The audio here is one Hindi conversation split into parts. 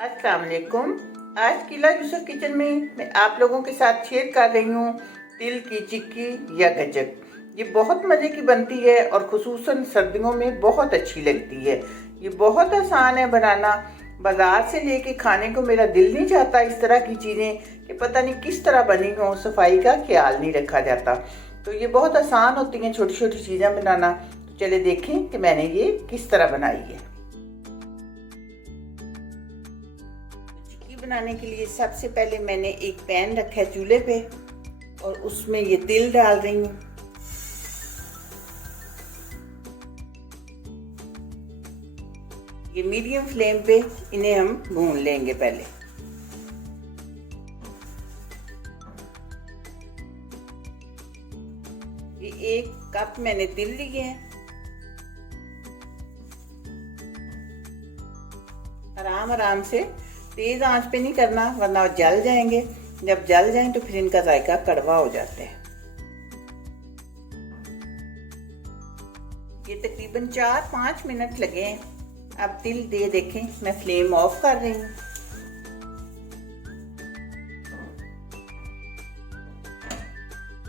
अस्सलाम वालेकुम। आज किला यूसुफ किचन में मैं आप लोगों के साथ शेयर कर रही हूँ तिल की चिक्की या गज्जक। ये बहुत मज़े की बनती है और ख़ुसूसन सर्दियों में बहुत अच्छी लगती है। ये बहुत आसान है बनाना। बाज़ार से लेके खाने को मेरा दिल नहीं चाहता इस तरह की चीज़ें कि पता नहीं किस तरह बनी हो, सफाई का ख्याल नहीं रखा जाता। तो ये बहुत आसान होती हैं छोटी छोटी चीज़ें बनाना। तो चले देखें कि मैंने ये किस तरह बनाई है। बनाने के लिए सबसे पहले मैंने एक पैन रखा है चूल्हे पे और उसमें ये तिल डाल रही हूँ। ये मीडियम फ्लेम पे इन्हें हम भून लेंगे। पहले ये 1 कप मैंने तिल लिए हैं। आराम आराम से, तेज आंच पे नहीं करना वरना जल जाएंगे। जब जल जाएं तो फिर इनका जायका कड़वा हो जाता है। ये तकरीबन 4-5 मिनट लगे हैं। अब तिल दे देखें, मैं फ्लेम ऑफ कर रही हूँ।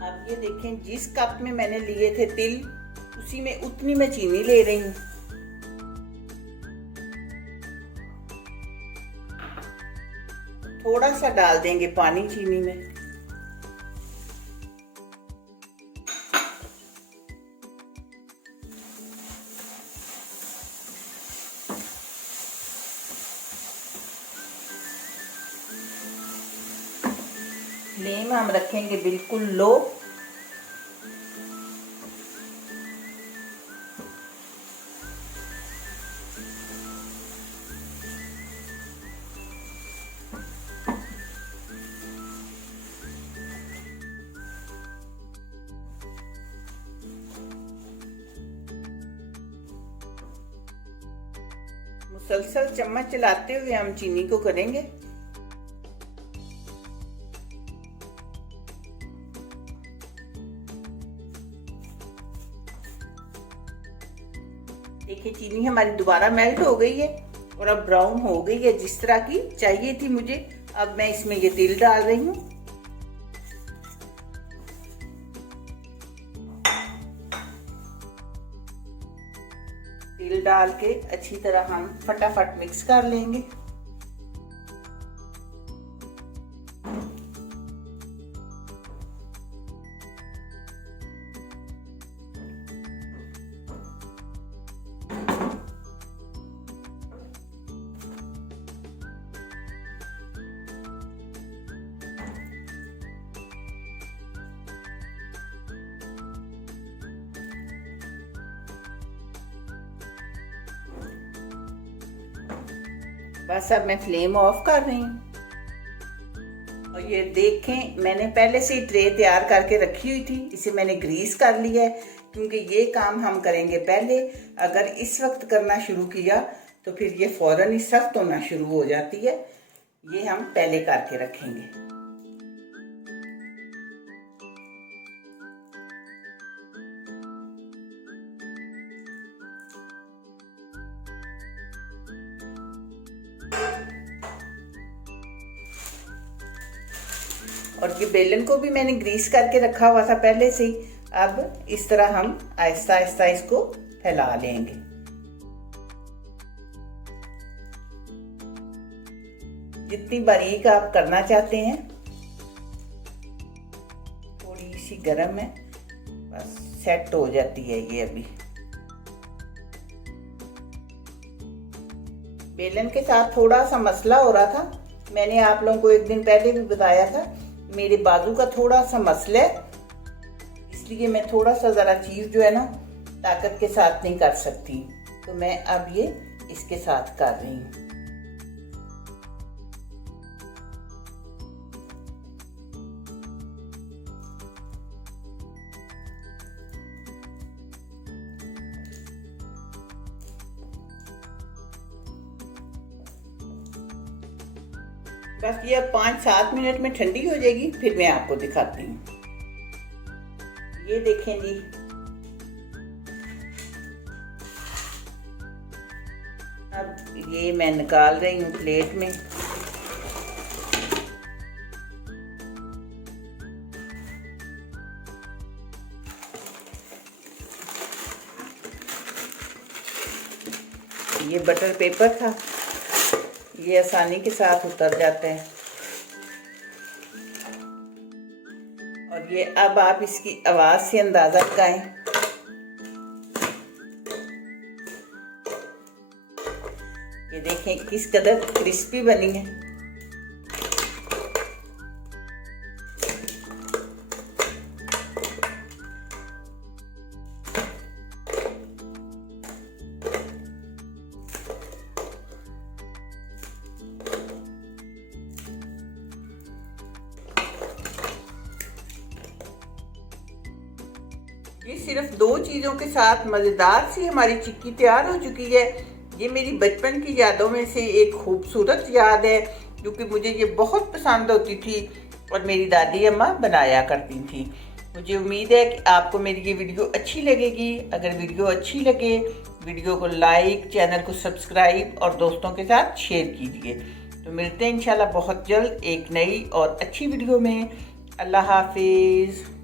अब ये देखें, जिस कप में मैंने लिए थे तिल उसी में उतनी मैं चीनी ले रही हूँ। थोड़ा सा डाल देंगे पानी चीनी में। फ्लेम हम रखेंगे बिल्कुल लो। मुसलसल चम्मच चलाते हुए हम चीनी को करेंगे। देखिए, चीनी हमारी दोबारा मेल्ट हो गई है और अब ब्राउन हो गई है जिस तरह की चाहिए थी मुझे। अब मैं इसमें ये तिल डाल रही हूँ। तिल डाल के अच्छी तरह हम फटाफट मिक्स कर लेंगे। बस अब मैं फ्लेम ऑफ कर रही हूँ। और ये देखें, मैंने पहले से ही ट्रे तैयार करके रखी हुई थी। इसे मैंने ग्रीस कर लिया है क्योंकि ये काम हम करेंगे पहले। अगर इस वक्त करना शुरू किया तो फिर ये फौरन ही सख्त होना शुरू हो जाती है। ये हम पहले करके रखेंगे। और ये बेलन को भी मैंने ग्रीस करके रखा हुआ था पहले से ही। अब इस तरह हम आहिस्ता आहिस्ता इसको फैला लेंगे। जितनी बारीक आप करना चाहते हैं। थोड़ी सी गर्म है, बस सेट हो जाती है ये। अभी बेलन के साथ थोड़ा सा मसला हो रहा था। मैंने आप लोगों को एक दिन पहले भी बताया था, मेरे बाजू का थोड़ा सा मसला है, इसलिए मैं थोड़ा सा ज़रा चीज़ जो है ना ताकत के साथ नहीं कर सकती। तो मैं अब ये इसके साथ कर रही हूँ। बस ये 5-7 मिनट में ठंडी हो जाएगी, फिर मैं आपको दिखाती हूँ। ये देखें जी, अब ये मैं निकाल रही हूँ प्लेट में। ये बटर पेपर था, ये आसानी के साथ उतर जाता है। और ये अब आप इसकी आवाज़ से अंदाज़ा लगाएं। ये देखें किस कदर क्रिस्पी बनी है। ये सिर्फ 2 चीज़ों के साथ मज़ेदार सी हमारी चिक्की तैयार हो चुकी है। ये मेरी बचपन की यादों में से एक खूबसूरत याद है, क्योंकि मुझे ये बहुत पसंद होती थी और मेरी दादी अम्मा बनाया करती थी। मुझे उम्मीद है कि आपको मेरी ये वीडियो अच्छी लगेगी। अगर वीडियो अच्छी लगे, वीडियो को लाइक, चैनल को सब्सक्राइब और दोस्तों के साथ शेयर कीजिए। तो मिलते हैं इंशाल्लाह बहुत जल्द एक नई और अच्छी वीडियो में। अल्लाह हाफिज़।